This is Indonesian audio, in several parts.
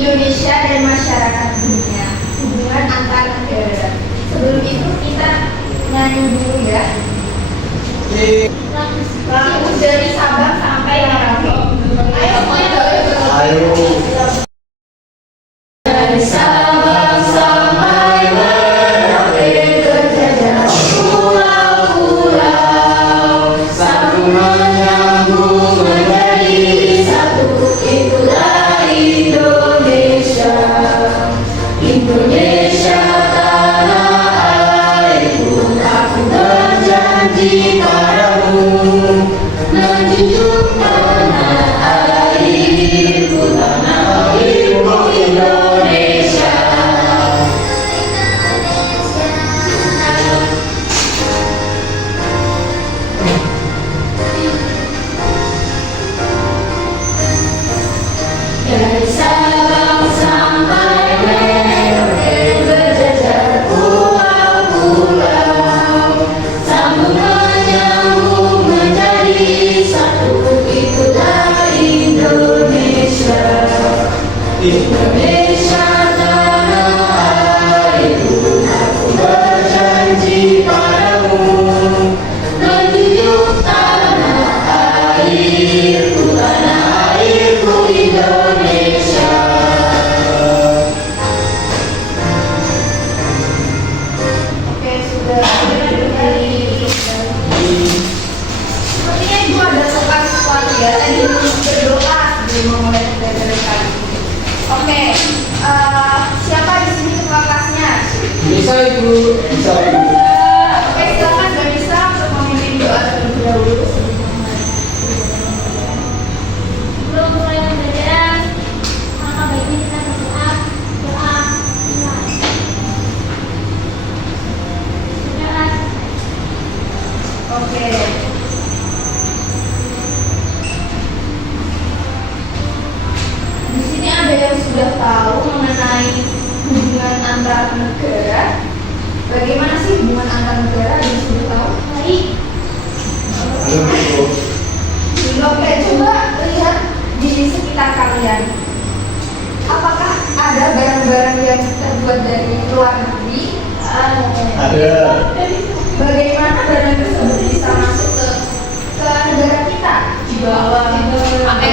Indonesia dan masyarakat dunia, hubungan antar negara. Sebelum itu kita nyanyi dulu ya. Lagu dari Sabang sampai Merauke. Ayo semuanya. Ayo. Dari Sabang sampai Merauke terjajah pulau-pulau, satu menyambung menjadi satu, itulah Indonesia. Indonesia tanah airku, aku berjanji padamu menjunjung tanah airku, tanah airku Indonesia. Dari Sabang sampai Merauke berjajar pulau-pulau, sambung menyambung menjadi satu, itulah Indonesia. Indonesia tanah airku, aku berjanji padamu menjunjung tanah airku, tanah airku Indonesia. Oke, sudah dari sepertinya ibu ada soal sesuatu ya, tadi berdoa sebelum memulai pembelajaran kali ini. Oke, siapa di sini ketua kelasnya? Bisa ibu. Bisa ibu. Oke, silakan Mbak Nisa untuk memimpin doa terlebih dahulu sebelum memulai. Sebelum mulai pembelajaran, maka baiknya kita berdoa. Jelas. Oke. Di sini ada yang sudah tahu mengenai hubungan antar negara. Bagaimana sih hubungan antar negara? Ada yang sudah tahu? Baik. Halo ibu. Oke, coba lihat di sekitar kalian. Apakah ada barang-barang yang terbuat dari luar negeri? Ada. Bagaimana barang tersebut bisa masuk ke negara kita? Dibawa pakai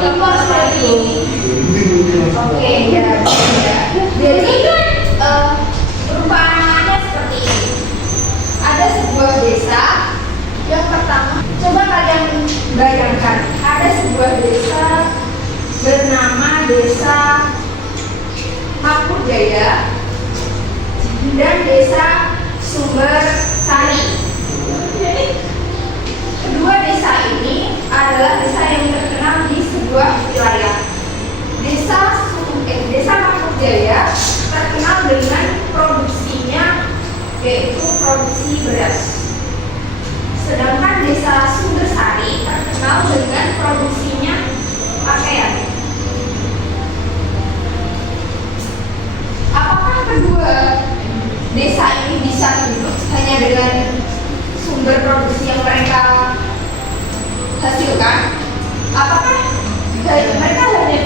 impor seperti ini. Oke, ya. Jadi perumpamannya seperti ini. Ada sebuah desa. Yang pertama, coba kalian bayangkan, ada sebuah desa bernama Desa Makmur Jaya dan Desa Sumber Sari. Kedua desa ini adalah desa yang terkenal di sebuah wilayah. Desa Makmur Jaya terkenal dengan produksinya, yaitu produksi beras. Sedangkan Desa Sumber Sari terkenal dengan produksinya pakaian. Apakah kedua desa ini bisa hidup hanya dengan sumber produksi yang mereka hasilkan? Apakah mereka hanya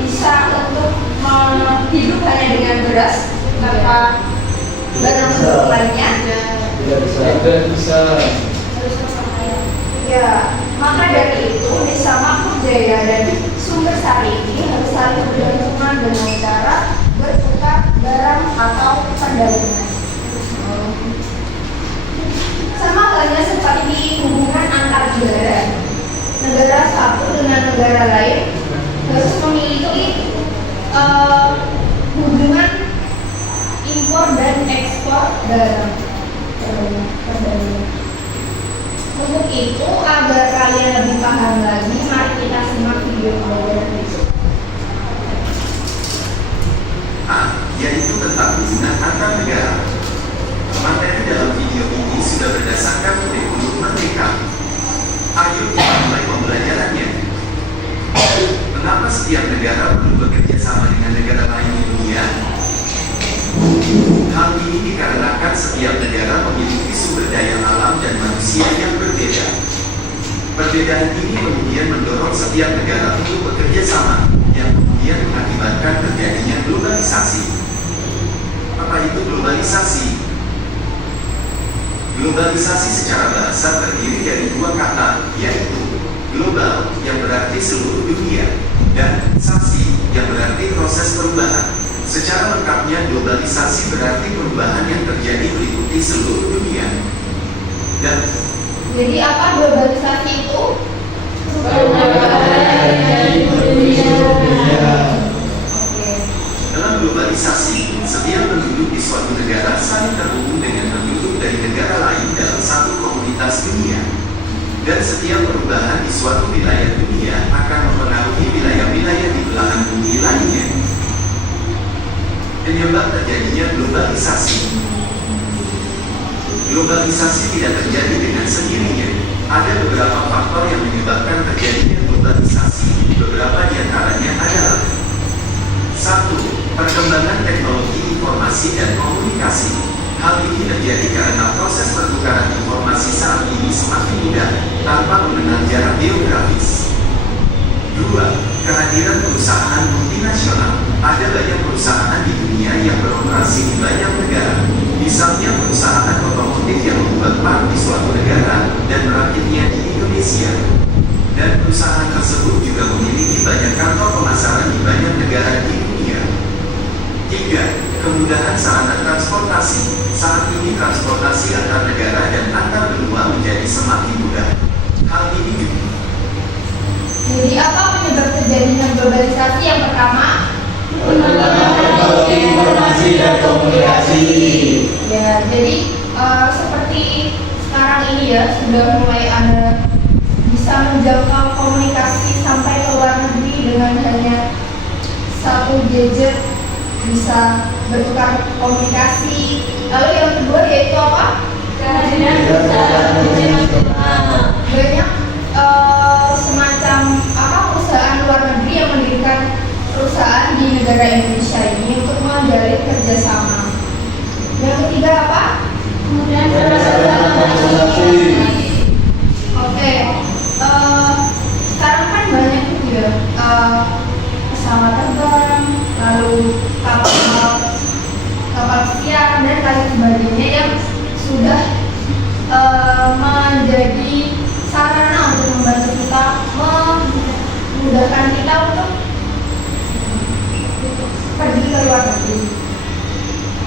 bisa untuk hidup hanya dengan beras tanpa barang produk lainnya? Tidak bisa. Tidak bisa. Ya, maka dari itu Desa Makmur Jaya dan Sumber Sari ini harus saling bergantungan dengan cara bertukar barang atau perdagangan. Sama halnya seperti hubungan antar negara. Negara satu dengan negara lain harus memiliki hubungan impor dan ekspor barang. Untuk itu, agar kalian lebih paham lagi, mari kita simak video pembelajaran berikut. Yaitu tentang hubungan antar negara. Materi dalam video ini sudah berdasarkan kurikulum Merdeka. Ayo kita mulai pembelajarannya. Mengapa setiap negara perlu bekerja sama dengan negara lain di dunia? Hal ini dikarenakan setiap negara memiliki sumber daya alam dan manusia yang berbeda. Perbedaan ini kemudian mendorong setiap negara untuk bekerja kerjasama yang kemudian mengakibatkan terjadinya globalisasi. Apa itu globalisasi? Globalisasi secara bahasa terdiri dari dua kata, yaitu global yang berarti seluruh dunia dan sasi yang berarti proses perubahan. Secara lengkapnya, globalisasi berarti perubahan yang terjadi meliputi seluruh dunia. Dan Jadi apa globalisasi itu? Oke. dalam globalisasi, setiap penduduk di suatu negara saling terhubung dengan penduduk dari negara lain dalam satu komunitas dunia. Dan setiap perubahan di suatu wilayah dunia akan mempengaruhi wilayah-wilayah di belahan bumi lainnya. Penyebab terjadinya globalisasi. Globalisasi tidak terjadi dengan sendirinya. Ada beberapa faktor yang menyebabkan terjadinya globalisasi. Beberapa di antaranya adalah: 1. Perkembangan teknologi informasi dan komunikasi. Hal ini terjadi karena proses pertukaran informasi saat ini semakin mudah tanpa mengenal jarak geografis. 2. Kehadiran perusahaan multinasional. Ada banyak perusahaan di dunia yang beroperasi di banyak negara. Misalnya perusahaan otomotif yang membuat part di suatu negara dan merakitnya di Indonesia. Dan perusahaan tersebut juga memiliki banyak kantor pemasaran di banyak negara di dunia. 3. Kemudahan sarana transportasi. Saat ini transportasi antar negara dan antar benua menjadi semakin mudah. Hal ini juga. Jadi apa penyebab terjadinya globalisasi? Yang pertama, Perkembangan teknologi informasi dan komunikasi. ya, jadi seperti sekarang ini ya sudah mulai ada bisa menjangkau komunikasi sampai ke luar negeri dengan hanya satu gadget, bisa bertukar komunikasi. Lalu yang kedua yaitu apa? Kehadiran perusahaan multinasional. Banyak semacam apa perusahaan luar negeri yang mendirikan perusahaan di negara Indonesia ini untuk menjalin kerjasama. Yang ketiga apa? Kemudian Transportasi. Oke, sekarang kan banyak tuh ya pesawat terbang, lalu kapal pesiar dan lain sebagainya yang sudah menjadi sarana untuk membantu kita, memudahkan kita untuk pergi ke luar negeri.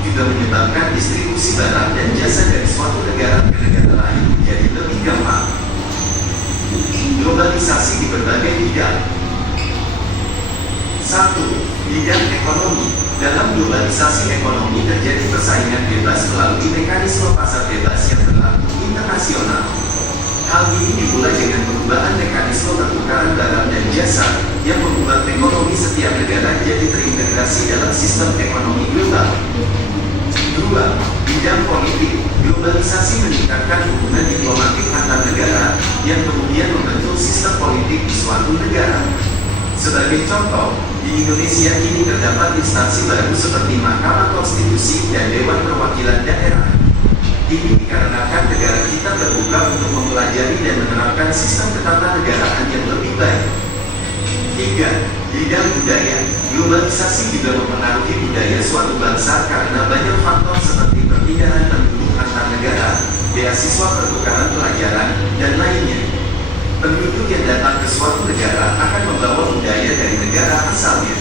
Juga menyebabkan distribusi barang dan jasa dari suatu negara ke negara lain menjadi lebih gampang. Globalisasi di berbagai bidang. 1. Bidang ekonomi. Dalam globalisasi ekonomi terjadi persaingan bebas melalui mekanisme pasar bebas yang berlaku internasional. Hal ini dimulai dengan perubahan mekanisme pertukaran barang dan jasa yang membuat ekonomi setiap negara jadi terintegrasi dalam sistem ekonomi global. 2. Bidang politik. Globalisasi meningkatkan hubungan diplomatik antar negara yang kemudian membentuk sistem politik di suatu negara. Sebagai contoh, di Indonesia kini terdapat instansi baru seperti Mahkamah Konstitusi dan Dewan Perwakilan Daerah. Ini dikarenakan negara kita terbuka untuk mempelajari dan menerapkan sistem ketatanegaraan yang lebih baik. 3. Bidang budaya. Globalisasi juga mempengaruhi budaya suatu bangsa karena banyak faktor seperti perpindahan penduduk antar negara, beasiswa pertukaran pelajaran, dan lainnya. Penduduk yang datang ke suatu negara akan membawa budaya dari negara asalnya.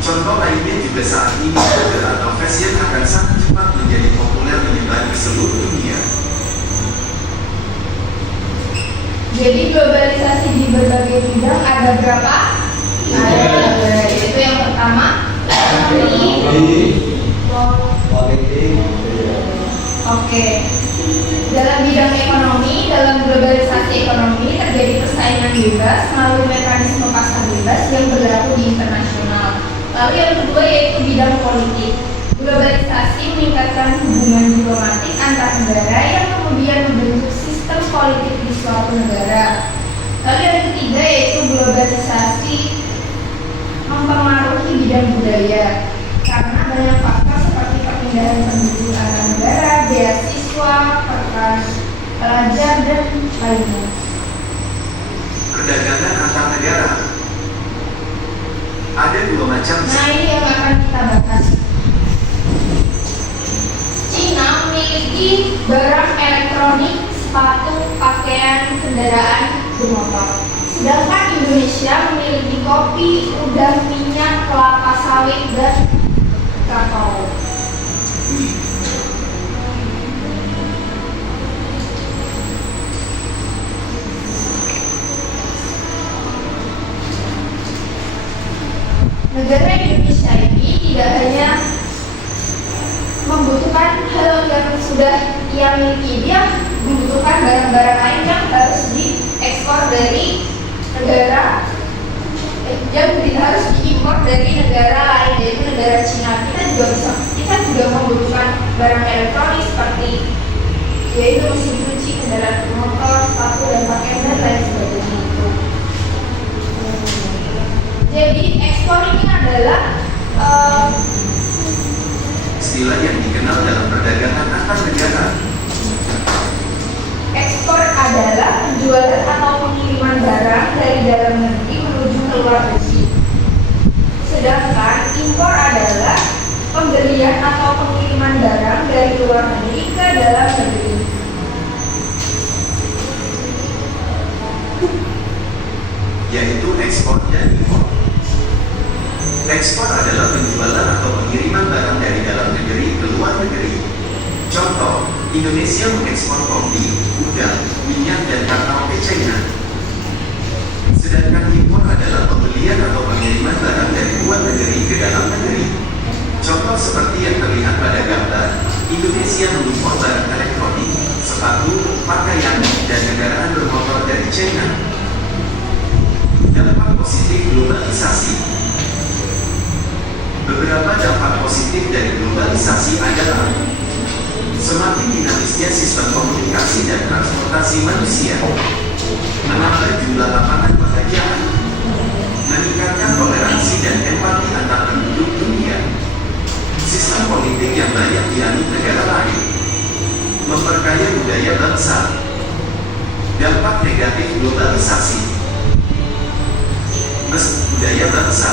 Contoh lainnya juga saat ini mode atau fashion akan sangat cepat menjadi populer menyebar ke seluruh dunia. Jadi globalisasi di berbagai bidang ada berapa? Ada. Yaitu yang pertama, Politik. Oke. Dalam bidang ekonomi, dalam globalisasi ekonomi terjadi persaingan bebas melalui mekanisme pasar bebas yang berlaku di internasional. Lalu yang kedua yaitu bidang politik. Globalisasi meningkatkan hubungan diplomatik antar negara yang kemudian membentuk sistem politik di suatu negara. Lalu yang ketiga yaitu globalisasi mempengaruhi bidang budaya karena banyak faktor seperti perpindahan penduduk antar negara, beasiswa, pertukaran pelajar dan lainnya. Perdagangan antar negara. macam Nah, ini yang akan kita bahas. Cina memiliki barang elektronik, sepatu, pakaian, kendaraan, bermotor. Sedangkan Indonesia memiliki kopi, udang, minyak, kelapa sawit, dan kakao. Negara Indonesia ini tidak hanya membutuhkan hal yang sudah ia miliki, dia membutuhkan barang-barang lain yang harus diekspor dari negara yang harus diimpor dari negara lain, yaitu negara Cina. Kita juga membutuhkan barang elektronik seperti yaitu mesin cuci, kendaraan bermotor, sepatu dan pakaian dan lain sebagainya itu. Jadi ekspor ini adalah istilah yang dikenal dalam perdagangan antar negara. ekspor adalah penjualan atau pengiriman barang dari dalam negeri menuju ke luar negeri. Sedangkan impor adalah pembelian atau pengiriman barang dari luar negeri ke dalam negeri. Yaitu ekspor dan impor. Ekspor adalah penjualan atau pengiriman barang dari dalam negeri ke luar negeri. Contoh, Indonesia mengekspor kopi, udang, minyak, dan kakao ke China. Sedangkan impor adalah pembelian atau pengiriman barang dari luar negeri ke dalam negeri. Contoh seperti yang terlihat pada gambar, Indonesia mengimpor barang elektronik, sepatu, pakaian, dan kendaraan bermotor dari China. Dampak positif globalisasi. Beberapa dampak positif dari globalisasi adalah semakin dinamisnya sistem komunikasi dan transportasi manusia, menambah jumlah lapangan pekerjaan, meningkatkan toleransi dan empati antar penduduk dunia, sistem politik yang banyak dianut negara lain, memperkaya budaya bangsa. Dampak negatif globalisasi. Budaya bangsa.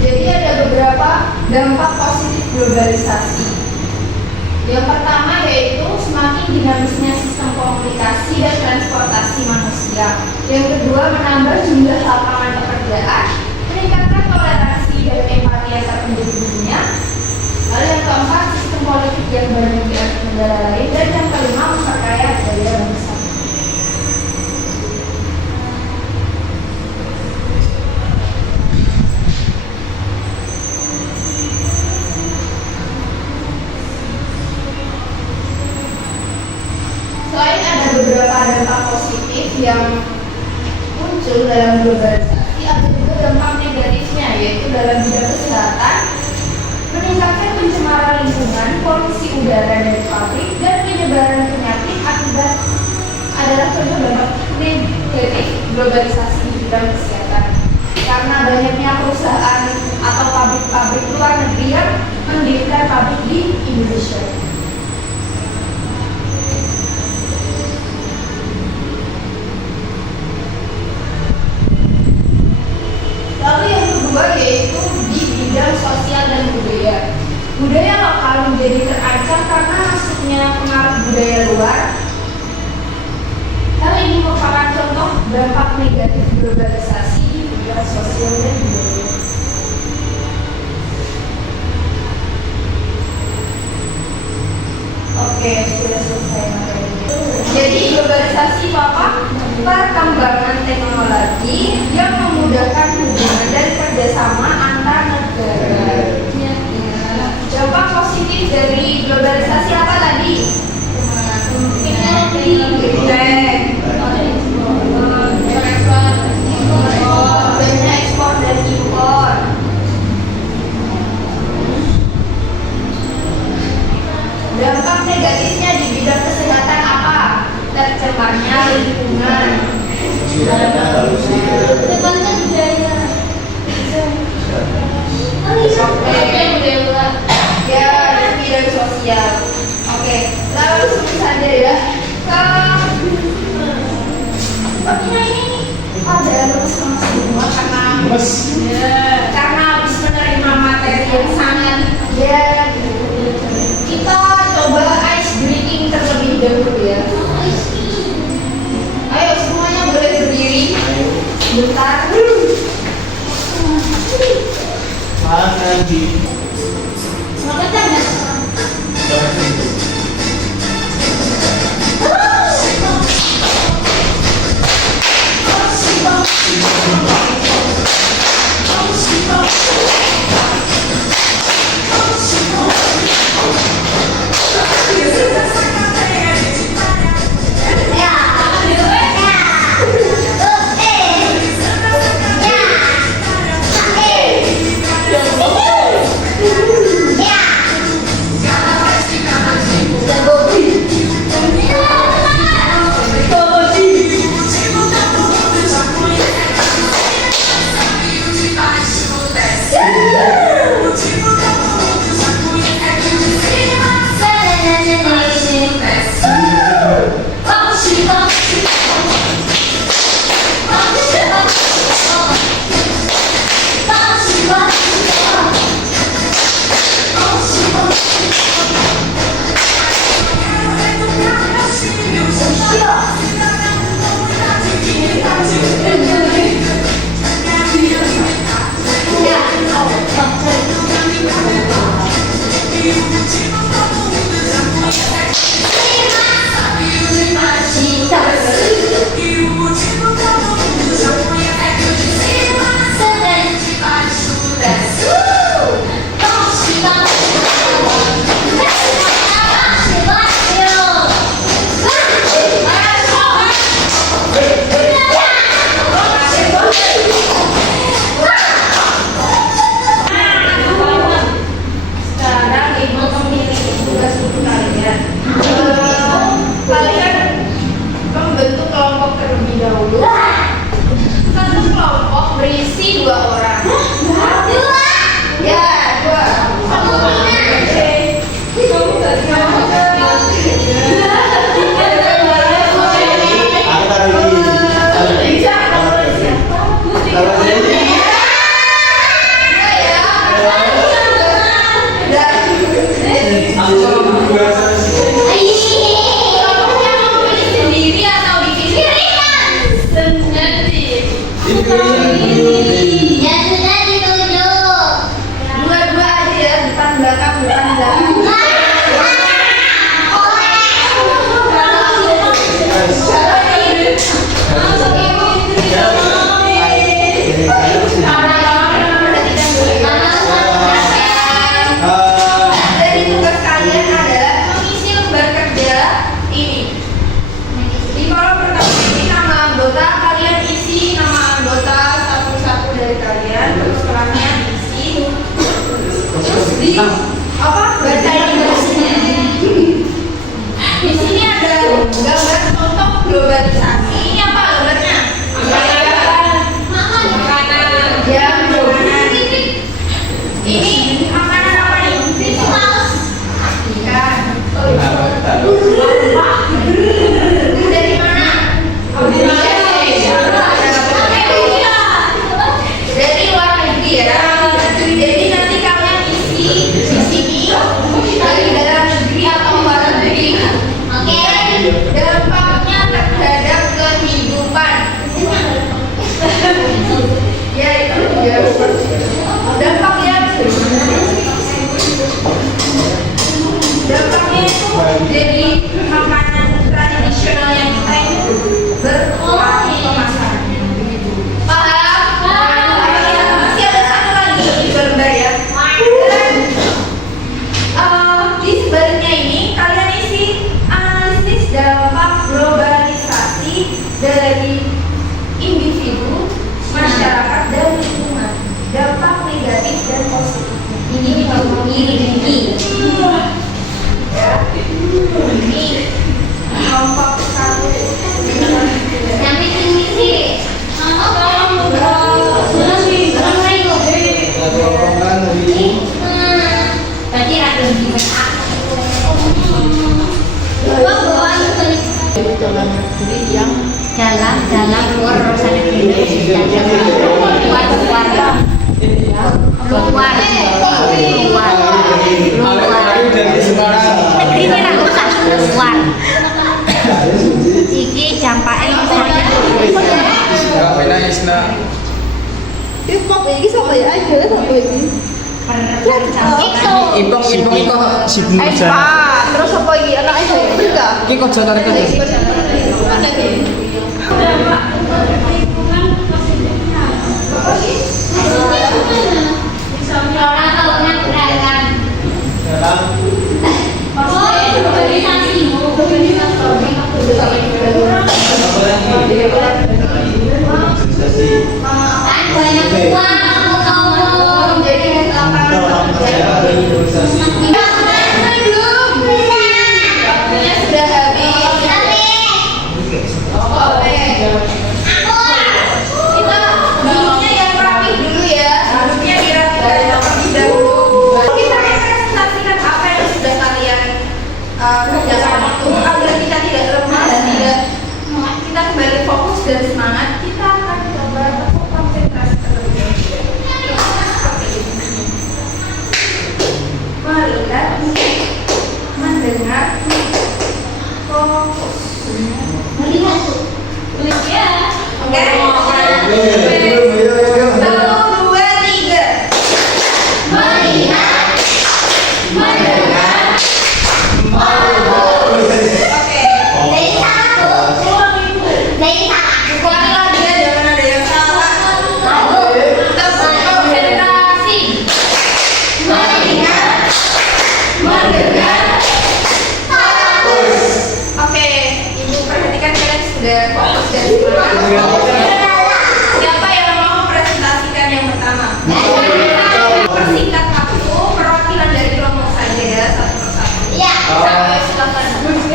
Jadi ada beberapa dampak positif globalisasi. Yang pertama yaitu semakin dinamisnya sistem komunikasi dan transportasi manusia. Yang kedua menambah jumlah lapangan pekerjaan, meningkatkan toleransi dan empati antar penduduk dunia. Lalu yang keempat sistem politik yang banyak dianut negara lain, dan yang kelima memperkaya budaya bangsa. Selain ada beberapa dampak positif yang muncul dalam globalisasi, ada juga dampak negatifnya, yaitu dalam bidang kesehatan, meningkatkan pencemaran lingkungan, polusi udara dari pabrik, dan penyebaran penyakit akibat adalah contoh dampak negatif globalisasi di bidang kesehatan. Karena banyaknya perusahaan atau pabrik-pabrik luar negeri yang mendirikan pabrik di Indonesia. Lalu yang kedua yaitu di bidang sosial dan budaya. Budaya lokal menjadi terancam karena masuknya pengaruh budaya luar. Hal ini merupakan contoh dampak negatif globalisasi di bidang sosial dan budaya. Oke, sudah selesai materinya. Jadi globalisasi apa? Perkembangan teknologi yang memudahkan hubungan dan kerjasama antar negara. Dampak positif dari globalisasi apa tadi? Banyak ekspor dan impor. Dampak negatifnya di bidang kesehatan apa? Tercemarnya lingkungan. Tekankan budaya. Oke, ya di bidang sosial. Oke, langsung saja ya ke sepertinya ini ada lemes semua karena habis menerima materi yang sangat ya. Kita coba ice breaking terlebih dahulu ya. Ayo semuanya boleh berdiri. Bentar. Mana di? globalisasi. Ini apa gambarnya? Makanan. Ya, makanan. Ini makanan apa nih? Ikan. Dari mana? Dari luar negeri ya. Jadi nanti kalian isi di sini dari dalam negeri atau luar negeri. Oke. Dampaknya terhadap kehidupan. Ya itu ya. Dampaknya itu jadi makanan tradisional yang kita itu berkurang pemasaran. Paham? Masih ada satu lagi di gambar ya. Dan di sebaliknya ini kalian isi analisis dampak globalisasi dari individu, masyarakat dan lingkungan. Dampak negatif dan positif. Ini ya. Ini dalam negeri yang dalam luar urusan negeri luar negeri ini lah usah luar iki dampaknya misalnya Ipong itu si terus apa iki anak aja juga Iki kok jalan terus. orang tahunya gerakan banyak uang jadi lapangan kerja waktunya sudah habis. Kita duduknya yang rapi dulu ya, duduknya dirapikan terlebih dahulu. Kita representasikan apa yang sudah kalian kerjakan itu agar kita tidak lemah dan tidak kita kembali fokus dan semangat. Kita akan coba untuk konsentrasi terlebih dahulu. Seperti ini. Melihat, mendengar, fokus. melihat tuh ya Oke. Satu, dua, tiga. melihat mendengar Oke. dari satu Ulangi lagi ya, jangan ada yang salah. Tetap konsentrasi. melihat mendengar Oke, Ibu perhatikan kalian sudah fokus dan semangat. Siapa yang mau presentasikan yang pertama? Persingkat waktu, perwakilan dari kelompok saja ya, satu persatu. ya Silakan.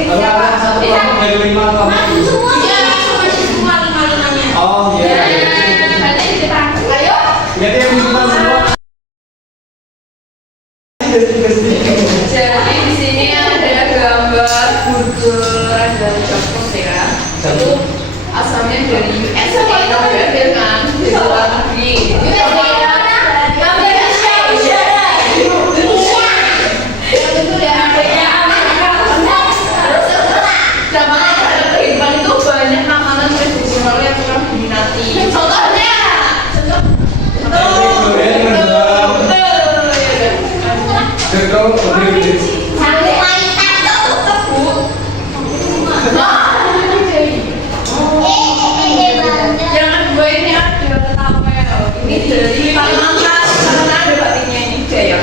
Siapa? maju semua Iya, semua lima-limanya. Oh iya. Berarti di depan. Ayo. Jadi yang semua. Jadi di sini ada gambar burger, ada chocos ya. Itu asalnya dari USA ya kan, dari luar negeri. Itu dari Amerika. Zaman ada kehidupan itu banyak makanan tradisional yang kurang diminati. Contohnya. sampai wanita tuh Yang kedua ini ada tapel. Ini dari Kalimantan karena ada batiknya ini Jaya.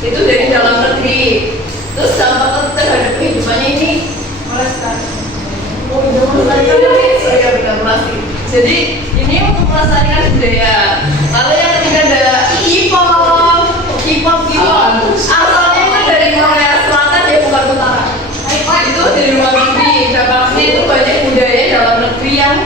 Itu dari dalam negeri. Terus dampak terhadap kehidupannya ini melestarikan. Oh, iya melestarikan ini saya benar pasti. Jadi ini untuk melestarikan budaya. Lalu yang ketiga ada K-pop. K-pop itu asalnya itu dari Korea Selatan ya, bukan utara. Itu dari luar negeri. Dampaknya itu banyak budaya dalam negeri yang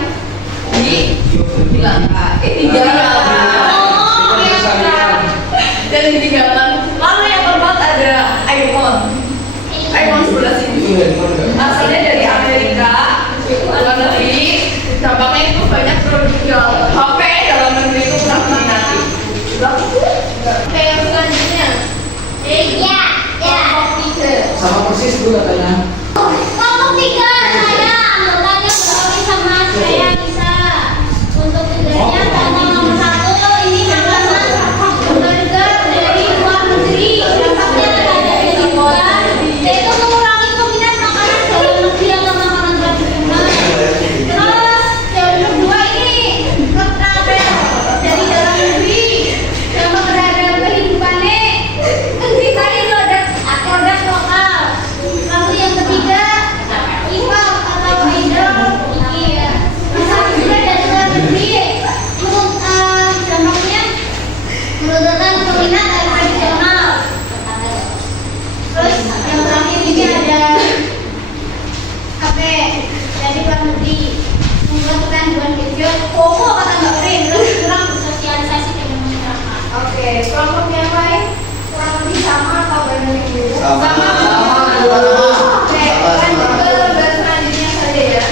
dan ditinggalkan. Lalu yang keempat ada iPhone sebelah sini. Asalnya dari Amerika, luar negeri. Dampaknya itu banyak produk jual HP dalam negeri itu kurang diminati. Oke, yang selanjutnya kelompok tiga. Sama persis tuh katanya. kelompok tiga saya anggotanya bergabung sama saya bisa untuk tujuannya karena nomor satu ini makanan burger dari luar negeri dampaknya terhadap kehidupan yaitu mengurangi peminat makanan dalam negeri atau makanan tradisional. Terus yang kedua ini travel dari dalam negeri yang terhadap kehidupannya negeri kali produk lokal. Lalu yang ketiga K-pop atau idol iya asal juga dari luar negeri dampaknya menurunkan peminat dan tradisional. Terus yang terakhir ini ada HP dari luar negeri membuat bukan video FOMO kata Mbak Rin terus kurang bersosialisasi dengan masyarakat. Oke, kelompok yang lain kurang lebih sama atau banyak yang beda? Sama. Oke, lanjut ke lembar selanjutnya saja ya.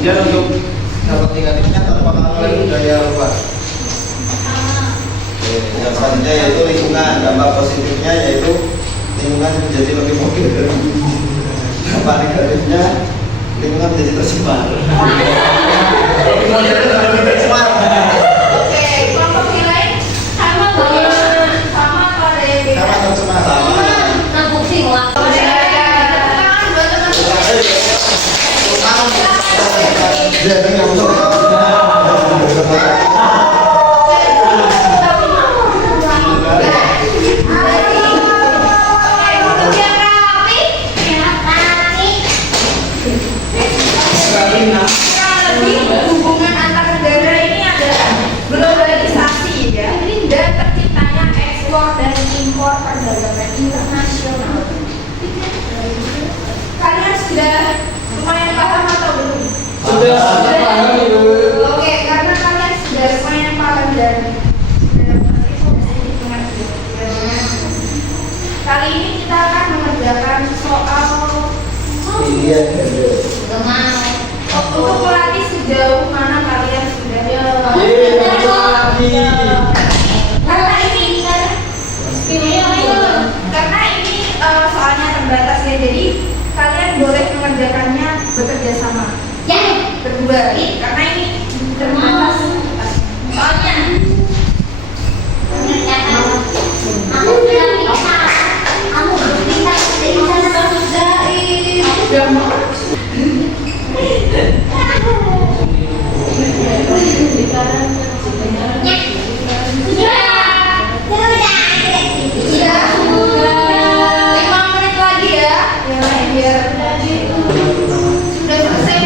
Kemudian untuk dampak negatifnya terpengaruh budaya luar. Yang selanjutnya yaitu lingkungan. Dampak positifnya yaitu lingkungan menjadi lebih modern. Dampak negatifnya lingkungan menjadi tercemar. Lebih modern dan lebih tercemar. Oke, kelompok nilai sama atau ada yang beda? Sama tercemar. Nah, pusing lah. Hubungan antar negara ini adalah globalisasi ya, dan terciptanya ekspor dan impor perdagangan internasional. Kalian sudah lumayan paham atau belum? Sudah paham Ibu. Oke, karena kalian sudah lumayan paham dan kali ini kita akan mengerjakan soal Iya. untuk melatih sejauh mana kalian sudah karena ini soalnya terbatas ya, jadi kalian boleh mengerjakannya bekerja sama berdua karena ini terbatas soalnya. Aku bilang bisa. Kamu belum bisa. Iya, 5 menit lagi ya. Biar sudah selesai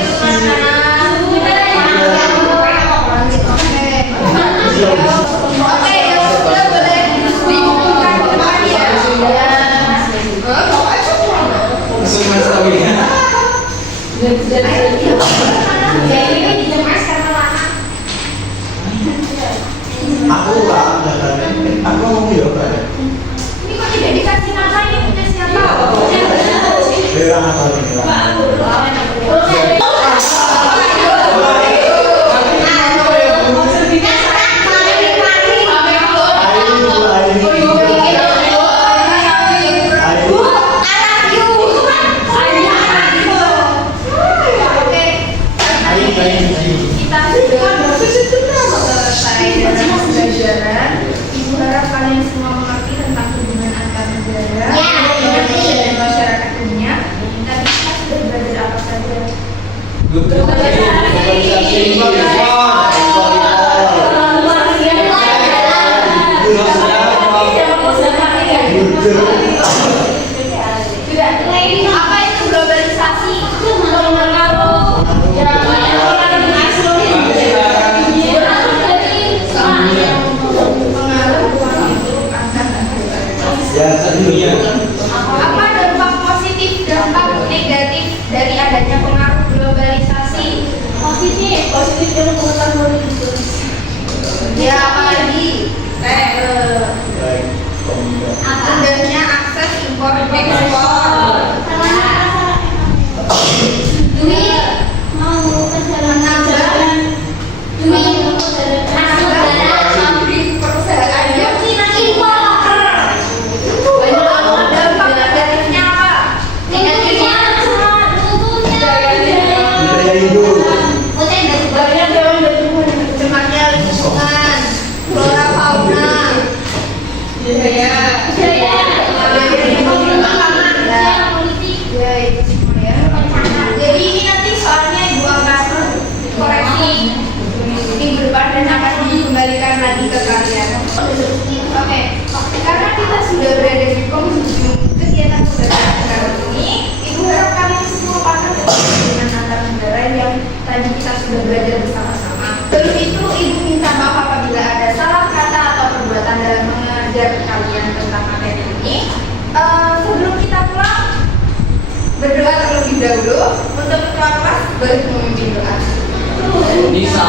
Oke, yang sudah boleh diumumkan ke depan ya. Langsung Mas Tawi ya. Ini dijemas karena lama. Aku lah, aku mau ya, Pak. Ini kok tidak dikasih nama, ini punya siapa? Bela apa nih? Kita sudah selesai dengan pembelajaran. Ibu harap kalian semua mengerti tentang hubungan antar negara dan masyarakat dunia. Tadi kita sudah belajar apa saja? Apa itu globalisasi? Apa dampak positif, dampak negatif dari adanya pengaruh globalisasi? Positif yang mengetahui ya, apalagi mudahnya akses impor ekspor, pabrik perusahaan yang dampak negatifnya apa? Negatifnya Budaya hidup. cemarnya lingkungan, flora fauna, budaya, ya itu semua ya. Jadi ini nanti soalnya ibu akan koreksi minggu depan dan akan dikembalikan lagi ke kalian. Oke, karena kita sudah berada di penghujung kegiatan pembelajaran ini, ibu harap kalian semua paham dengan antar negara yang tadi kita sudah belajar bersama-sama. Sebelum itu, ibu minta maaf apabila ada salah kata atau perbuatan dalam mengajar kalian tentang materi ini. Sebelum kita pulang, berdoa terlebih dahulu. Untuk ketua kelas boleh memimpin doa. Bisa.